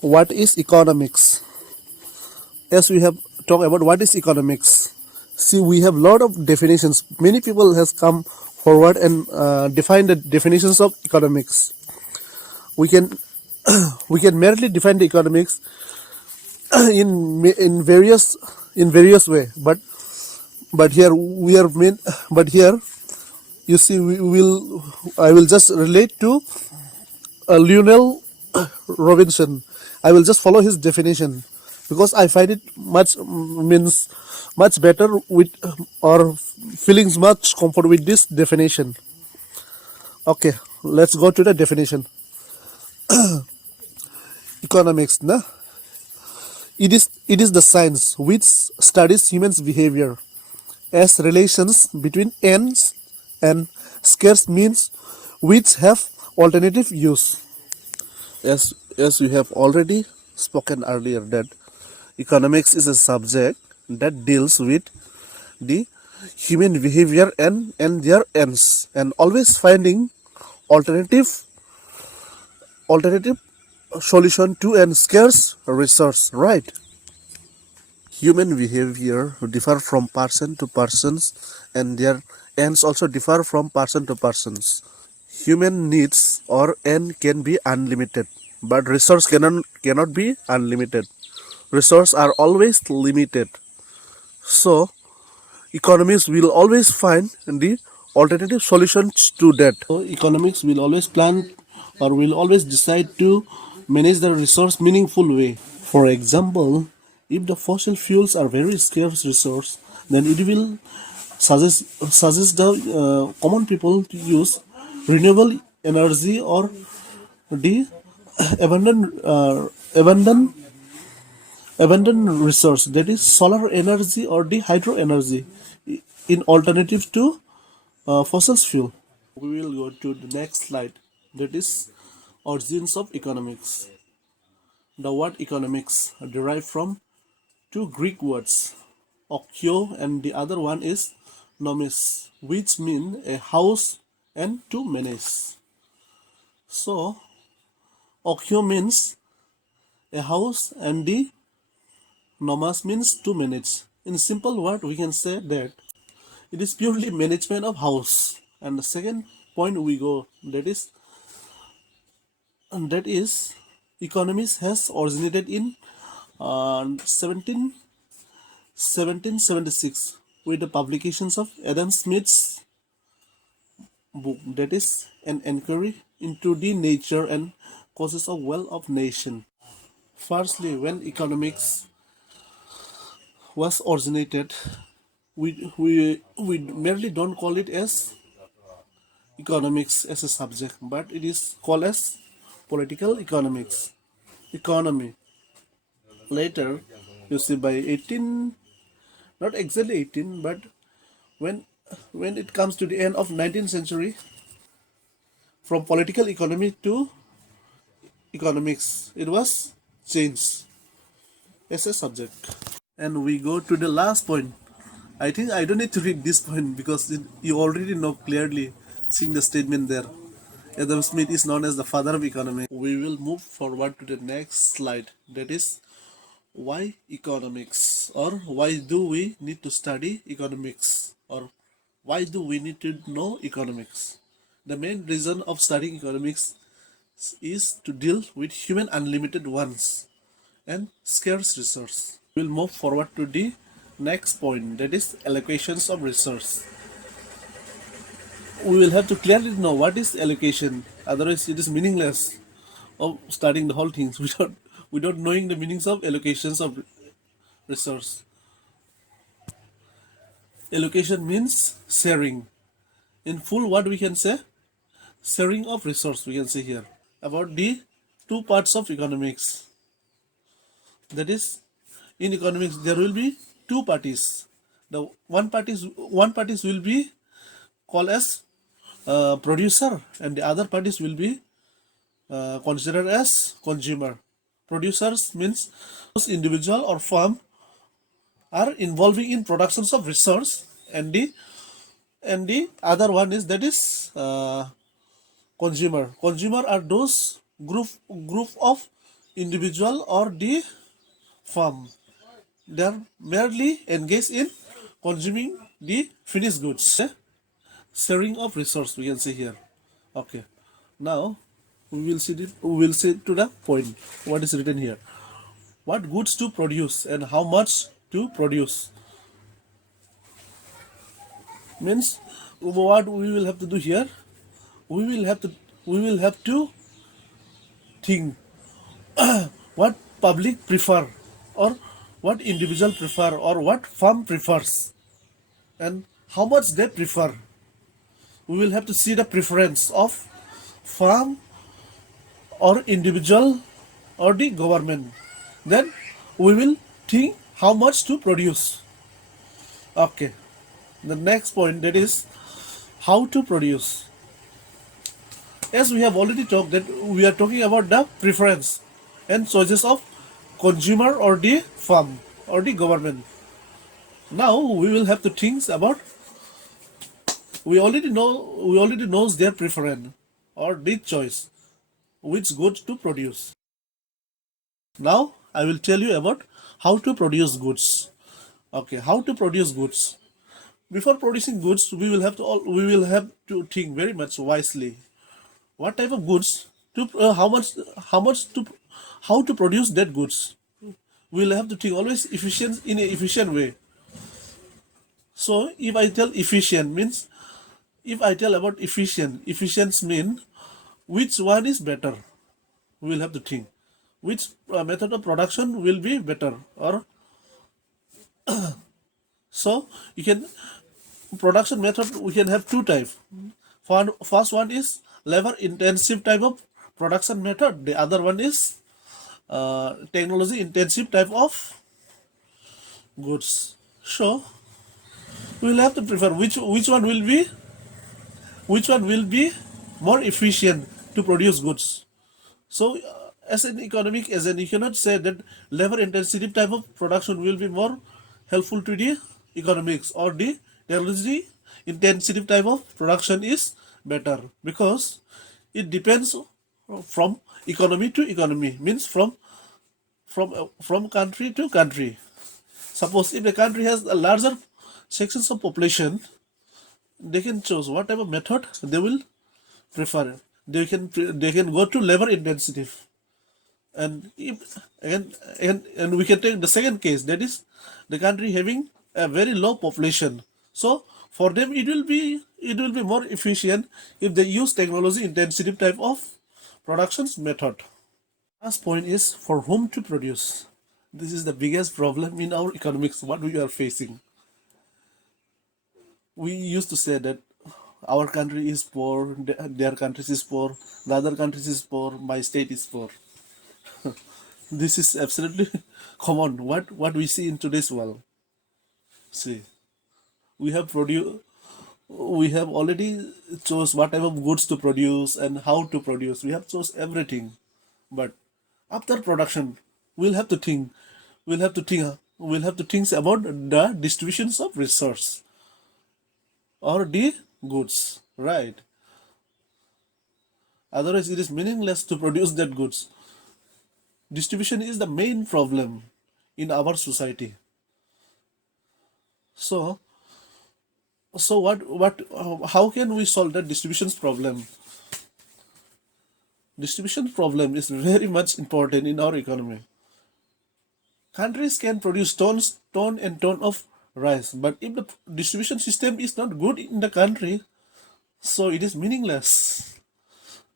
What is economics? As we have talked about what is economics, see, we have lot of definitions. Many people has come forward and defined the definitions of economics. We can we can merely define the economics in various way, but here we are mean but here you see we will I will just relate to Lionel Robinson. I will just follow his definition because I find it means much better with or feelings much comfort with this definition. Okay, let's go to the definition. Economics, na? It is the science which studies humans' behavior as relations between ends and scarce means which have alternative use. As we have already spoken earlier that economics is a subject that deals with the human behavior and their ends and always finding alternative alternative solution to a scarce resource, right? Human behavior differ from person to persons and their ends also differ from person to persons. Human needs or end can be unlimited, but resource cannot be unlimited. Resources are always limited. So economics will always find the alternative solutions to that. So economics will always plan or will always decide to manage the resource meaningful way. For example, if the fossil fuels are very scarce resource, then it will suggest the common people to use renewable energy or the abundant abundant resource, that is solar energy or the hydro energy in alternative to fossil fuel. We will go to the next slide, that is origins of economics. The word economics derived from two Greek words, okio and the other one is nomis, which mean a house and to manage. So okio means a house and the nomos means to manage. In simple word, we can say that it is purely management of house. And the second point we go, that is economics has originated in 1776 with the publications of Adam Smith's book, that is an inquiry into the nature and causes of wealth of nation. Firstly, when economics was originated, we merely don't call it as economics as a subject, but it is called as political economics, economy. Later, you see, by 18, not exactly 18, but when when it comes to the end of 19th century, from political economy to economics, it was changed as a subject. And we go to the last point. I think I don't need to read this point because you already know clearly, seeing the statement there. Adam Smith is known as the father of economics. We will move forward to the next slide. That is why economics, or why do we need to study economics, or why do we need to know economics. The main reason of studying economics is to deal with human unlimited wants and scarce resource. We'll move forward to the next point, that is allocations of resource. We will have to clearly know what is allocation, otherwise it is meaningless of studying the whole things without knowing the meanings of allocations of resource. Allocation means sharing. In full, what we can say? Sharing of resource, we can say here. About the two parts of economics. That is, in economics, there will be two parties. The one parties will be called as producer, and the other parties will be considered as consumer. Producers means those individual or firm are involving in productions of resource, and the other one is, that is consumer. Consumer are those group of individual or the firm. They are merely engaged in consuming the finished goods. Sharing of resource, we can see here. Okay. Now we will see to the point. What is written here? What goods to produce and how much to produce. Means what we will have to do here. We will have to think what public prefer, or what individual prefer, or what firm prefers, and how much they prefer. We will have to see the preference of firm or individual or the government. Then we will think how much to produce. Okay. The next point, that is how to produce. As we have already talked, that we are talking about the preference and choices of consumer or the firm or the government. Now we will have to think about, we already knows their preference or the choice which goods to produce. Now I will tell you about how to produce goods. Okay, how to produce goods. Before producing goods, we will have to think very much wisely. What type of goods to how much to how to produce that goods. We will have to think always efficient in an efficient way. So if I tell efficient means, if I tell about efficient mean which one is better. We will have to think which method of production will be better, or so you can production method we can have two types. First one is labor intensive type of production method. The other one is technology intensive type of goods. So we will have to prefer which one will be more efficient to produce goods. So as an economic agent, you cannot say that labor intensive type of production will be more helpful to the economics, or the technology intensive type of production is better, because it depends from economy to economy, means from country to country. Suppose if the country has a larger sections of population, they can choose what type of method they will prefer. They can go to labor intensive. And if and we can take the second case, that is the country having a very low population. So for them it will be more efficient if they use technology intensive type of productions method. Last point is for whom to produce. This is the biggest problem in our economics, what we are facing. We used to say that our country is poor, their country is poor, the other countries is poor, my state is poor. This is absolutely common. What we see in today's world. See, we have produced, we have already chose what type of goods to produce and how to produce. We have chose everything, but after production, we'll have to think. We'll have to think about the distributions of resource or the goods, right? Otherwise, it is meaningless to produce that goods. Distribution is the main problem in our society. So, how can we solve that distribution problem? Distribution problem is very much important in our economy. Countries can produce ton and ton of rice, but if the distribution system is not good in the country, so it is meaningless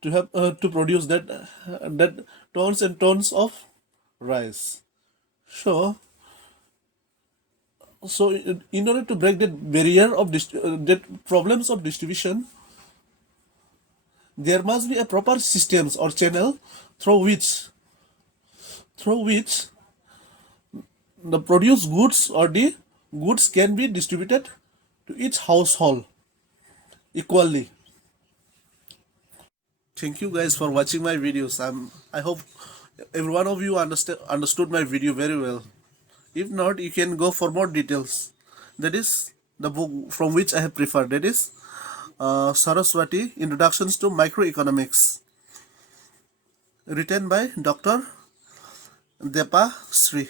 to have to produce that tons and tons of rice. So, in order to break that barrier of that problems of distribution, there must be a proper systems or channel through which the produced goods or the goods can be distributed to each household equally. Thank you guys for watching my videos. I hope every one of you understood my video very well. If not, you can go for more details. That is the book from which I have preferred. That is Saraswati Introductions to Microeconomics, written by Dr. Depa Sri.